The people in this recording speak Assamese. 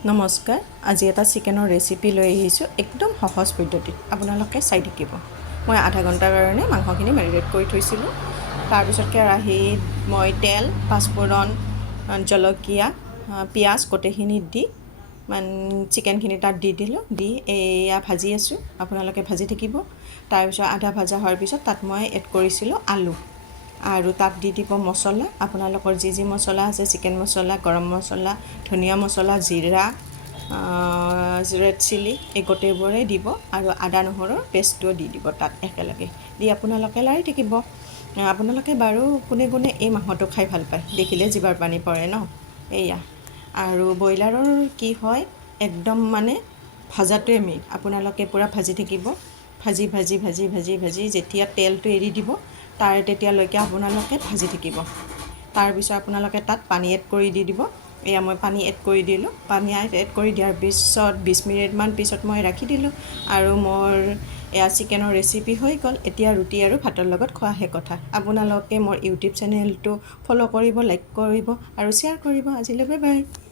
নমস্কাৰ আজি এটা চিকেনৰ ৰেচিপি লৈ আহিছোঁ একদম সহজ পদ্ধতিত আপোনালোকে চাই থাকিব মই আধা ঘণ্টাৰ কাৰণে মাংসখিনি মেৰিনেট কৰি থৈছিলোঁ তাৰপিছত কেৰাহীত মই তেল পাঁচফোৰণ জলকীয়া পিঁয়াজ গোটেইখিনি দি চিকেনখিনি তাত দি দিলোঁ দি এয়া ভাজি আছোঁ আপোনালোকে ভাজি থাকিব তাৰপিছত আধা ভাজা হোৱাৰ পিছত তাত মই এড কৰিছিলোঁ আলু আৰু তাত দি দিব মছলা আপোনালোকৰ যি মছলা আছে চিকেন মছলা গৰম মছলা ধনিয়া মছলা জিৰা ৰেড চিলি এই গোটেইবোৰে দিব আৰু আদা নহৰুৰ পেষ্টটো দি দিব তাত একেলগে দি আপোনালোকে লাৰি থাকিব আপোনালোকে বাৰু কোনে কোনে এই মাংসটো খাই ভাল পায় দেখিলে জিভাৰ পানী পৰে ন এয়া আৰু ব্ৰইলাৰৰ কি হয় একদম ভাজাটোৱে মেইন আপোনালোকে পূৰা ভাজি থাকিব ভাজি যেতিয়া তেলটো এৰি দিব তেতিয়ালৈকে আপোনালোকে ভাজি থাকিব তাৰপিছত আপোনালোকে তাত পানী এড কৰি দি দিব এয়া মই পানী এড কৰি দিলোঁ পানী এড কৰি দিয়াৰ পিছত 20 মিনিটমান পিছত মই ৰাখি দিলোঁ আৰু মোৰ এয়া চিকেনৰ ৰেচিপি হৈ গ'ল এতিয়া ৰুটি আৰু ভাতৰ লগত খোৱাহে কথা আপোনালোকে মোৰ ইউটিউব চেনেলটো ফ'ল' কৰিব লাইক কৰিব আৰু শ্বেয়াৰ কৰিব আজিলৈ বাই বাই